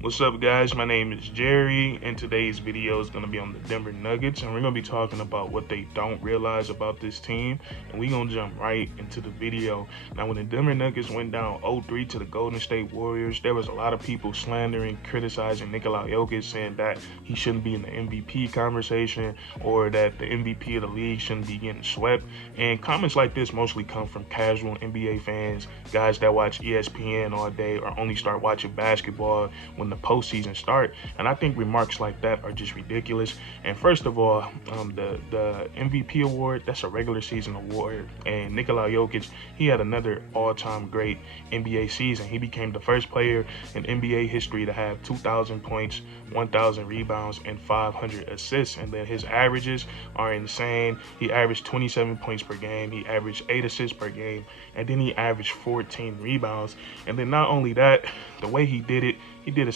What's up, guys? My name is Jerry, and today's video is going to be on the Denver Nuggets, and we're going to be talking about what they don't realize about this team, and we're going to jump right into the video. Now, when the Denver Nuggets went down 0-3 to the Golden State Warriors, there was a lot of people slandering, criticizing Nikola Jokic, saying that he shouldn't be in the MVP conversation or that the MVP of the league shouldn't be getting swept, and comments like this mostly come from casual NBA fans, guys that watch ESPN all day or only start watching basketball when the postseason start. And I think remarks like that are just ridiculous. And first of all, the MVP award, that's a regular season award, and Nikola Jokic, he had another all-time great NBA season. He became the first player in NBA history to have 2,000 points, 1,000 rebounds, and 500 assists. And then his averages are insane. He averaged 27 points per game, he averaged 8 assists per game, and then he averaged 14 rebounds. And then not only that, the way he did it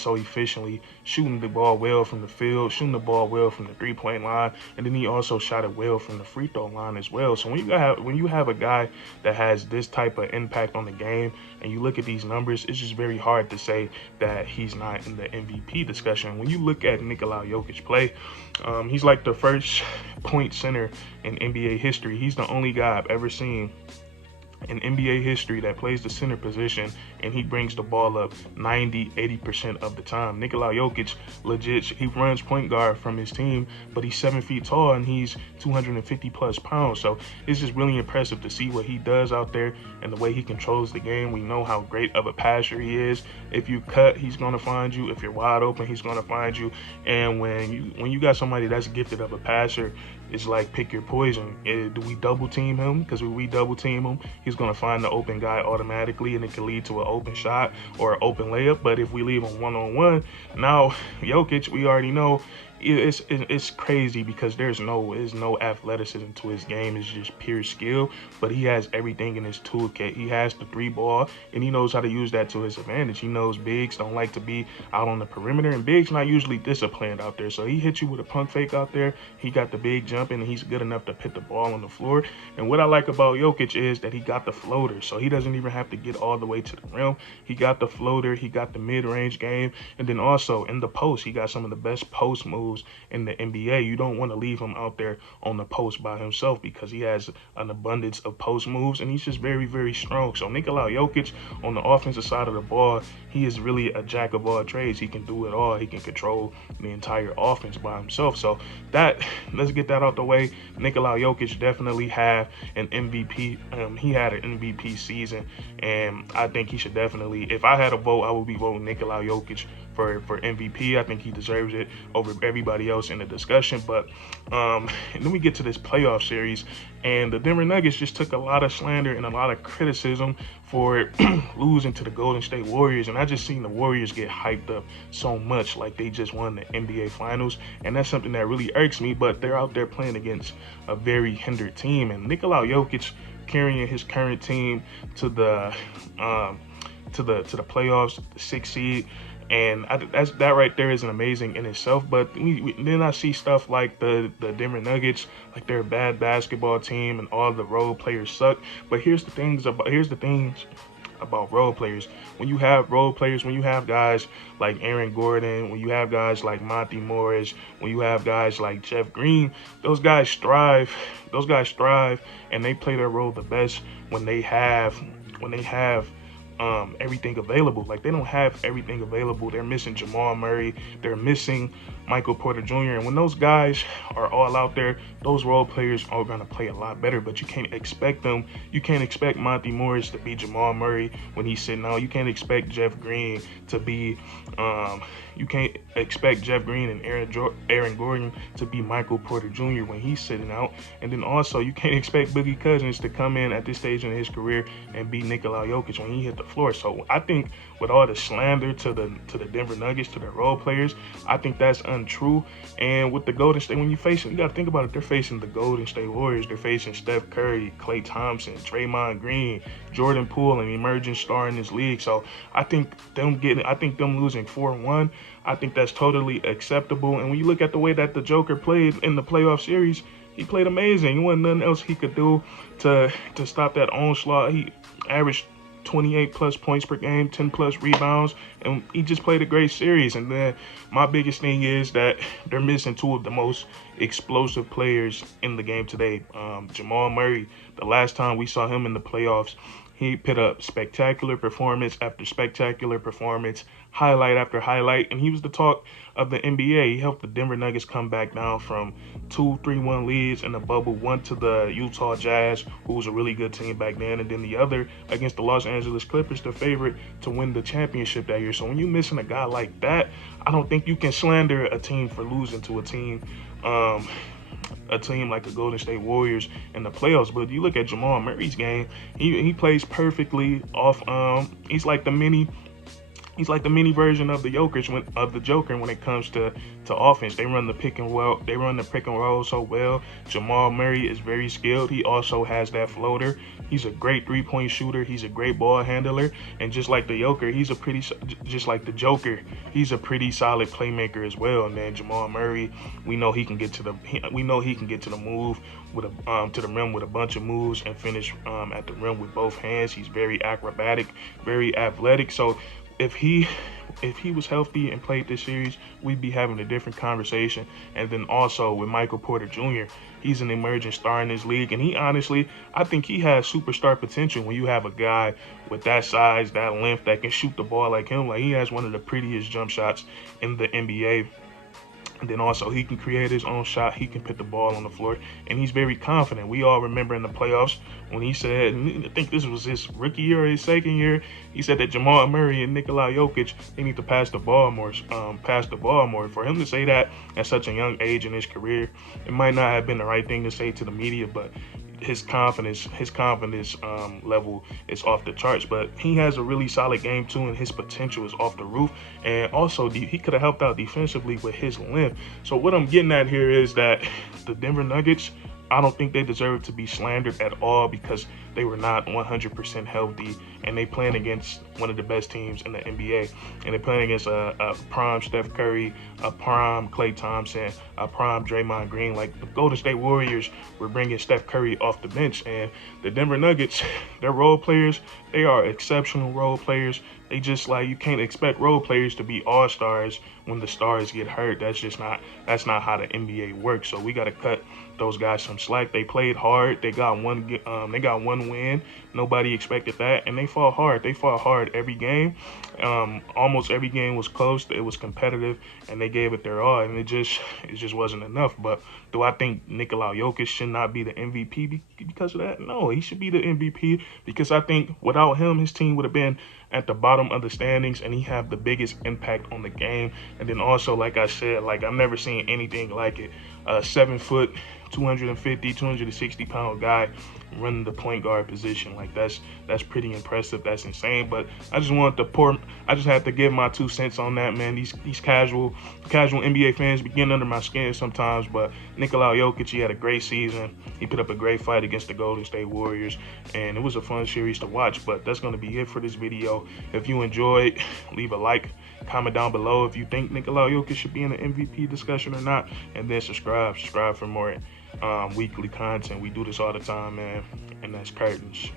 so efficiently, shooting the ball well from the field, shooting the ball well from the three-point line, and then he also shot it well from the free throw line as well. So when you have a guy that has this type of impact on the game, and you look at these numbers, it's just very hard to say that he's not in the MVP discussion. When you look at Nikola Jokic play, he's like the first point center in NBA history. He's the only guy I've ever seen in NBA history that plays the center position, and he brings the ball up 90-80% of the time. Nikola Jokic, legit, he runs point guard from his team, but he's 7 feet tall and he's 250 plus pounds. So it's just really impressive to see what he does out there and the way he controls the game. We know how great of a passer he is. If you cut, he's gonna find you. If you're wide open, he's gonna find you. And when you got somebody that's gifted of a passer, it's like pick your poison. Do we double team him? Because when we double team him, he's going to find the open guy automatically, and it can lead to an open shot or an open layup. But if we leave him one-on-one, now Jokic, we already know it's crazy because there's no athleticism to his game. It's just pure skill, but he has everything in his toolkit. He has the three ball, and he knows how to use that to his advantage. He knows bigs don't like to be out on the perimeter, and bigs not usually disciplined out there. So he hits you with a pump fake out there. He got the big jump, and he's good enough to put the ball on the floor. And what I like about Jokic is that he got the floater, so he doesn't even have to get all the way to the rim. He got the floater, he got the mid-range game, and then also in the post, he got some of the best post moves in the NBA. You don't want to leave him out there on the post by himself because he has an abundance of post moves, and he's just very, very strong. So Nikola Jokic on the offensive side of the ball, he is really a jack of all trades. He can do it all. He can control the entire offense by himself. So let's get that out the way. Nikola Jokic definitely had an MVP. He had an MVP season, and I think he should definitely, if I had a vote, I would be voting Nikola Jokic for MVP. I think he deserves it over everybody else in the discussion. But and then we get to this playoff series, and the Denver Nuggets just took a lot of slander and a lot of criticism for losing to the Golden State Warriors. And I just seen the Warriors get hyped up so much like they just won the NBA Finals, and that's something that really irks me. But they're out there playing against a very hindered team, and Nikola Jokic carrying his current team to the playoffs, the 6th seed. And that right there is an amazing in itself. But then I see stuff like the Denver Nuggets, like they're a bad basketball team and all the role players suck. But here's the things about role players. When you have role players, when you have guys like Aaron Gordon, when you have guys like Monty Morris, when you have guys like Jeff Green, those guys thrive. Those guys thrive, and they play their role the best when they have everything available. Like, they don't have everything available. They're missing Jamal Murray. They're missing Michael Porter Jr. And when those guys are all out there, those role players are going to play a lot better. But you can't expect them. You can't expect Monty Morris to be Jamal Murray when he's sitting out. You can't expect Jeff Green to be you can't expect Jeff Green and Aaron Gordon to be Michael Porter Jr. when he's sitting out. And then also, you can't expect Boogie Cousins to come in at this stage in his career and beat Nikola Jokic when he hit the floor. So I think with all the slander to the Denver Nuggets, to their role players, I think that's untrue. And with the Golden State, when you got to think about it, they're facing the Golden State Warriors. They're facing Steph Curry, Klay Thompson, Draymond Green, Jordan Poole, an emerging star in this league. So I think them losing 4-1, I think that's totally acceptable. And when you look at the way that the Joker played in the playoff series, he played amazing. There wasn't nothing else he could do to stop that onslaught. He averaged 28 plus points per game, 10 plus rebounds, and he just played a great series. And then my biggest thing is that they're missing two of the most explosive players in the game today. Jamal Murray, the last time we saw him in the playoffs, he put up spectacular performance after spectacular performance, highlight after highlight, and he was the talk of the NBA. He helped the Denver Nuggets come back down from 2-3-1 leads in the bubble, one to the Utah Jazz, who was a really good team back then, and then the other against the Los Angeles Clippers, the favorite to win the championship that year. So when you're missing a guy like that, I don't think you can slander a team for losing to a team like the Golden State Warriors in the playoffs. But you look at Jamal Murray's game, he plays perfectly off. He's like the mini version of the Joker when it comes to offense. They run the pick and roll so well. Jamal Murray is very skilled. He also has that floater. He's a great three-point shooter. He's a great ball handler, and just like the Joker, he's a pretty solid playmaker as well. And then Jamal Murray, we know he can get to the move with to the rim with a bunch of moves and finish at the rim with both hands. He's very acrobatic, very athletic. So if he was healthy and played this series, we'd be having a different conversation. And then also with Michael Porter Jr., he's an emerging star in this league, and I think he has superstar potential when you have a guy with that size, that length, that can shoot the ball like him. Like, he has one of the prettiest jump shots in the NBA. And then also he can create his own shot. He can put the ball on the floor, and he's very confident. We all remember in the playoffs when he said, I think this was his rookie year or his second year, he said that Jamal Murray and Nikola Jokic, they need to pass the ball more. For him to say that at such a young age in his career, it might not have been the right thing to say to the media, but his confidence level is off the charts. But he has a really solid game too, and his potential is off the roof. And also he could have helped out defensively with his length. So what I'm getting at here is that the Denver Nuggets, I don't think they deserve to be slandered at all because they were not 100% healthy, and they playing against one of the best teams in the NBA, and they're playing against a prime Steph Curry, a prime Klay Thompson, a prime Draymond Green. Like, the Golden State Warriors were bringing Steph Curry off the bench, and the Denver Nuggets, they're role players. They are exceptional role players. They just, like, you can't expect role players to be all-stars when the stars get hurt. That's not how the NBA works. So we got to cut those guys some slack. They played hard. They got one win. Nobody expected that, and they fought hard. They fought hard every game. Almost every game was close. It was competitive, and they gave it their all, and it just wasn't enough. But do I think Nikola Jokic should not be the MVP because of that? No, he should be the MVP because I think without him, his team would have been at the bottom of the standings, and he have the biggest impact on the game. And then also, like I said, like, I've never seen anything like it. 7 foot, 250, 260 pound guy running the point guard position. Like, that's pretty impressive. That's insane. But I just had to give my 2 cents on that, man. These casual NBA fans be getting under my skin sometimes, but Nikola Jokic, he had a great season. He put up a great fight against the Golden State Warriors, and it was a fun series to watch. But that's going to be it for this video. If you enjoyed, leave a like, comment down below if you think Nikola Jokic should be in the MVP discussion or not, and then subscribe for more weekly content. We do this all the time, man, and that's curtains.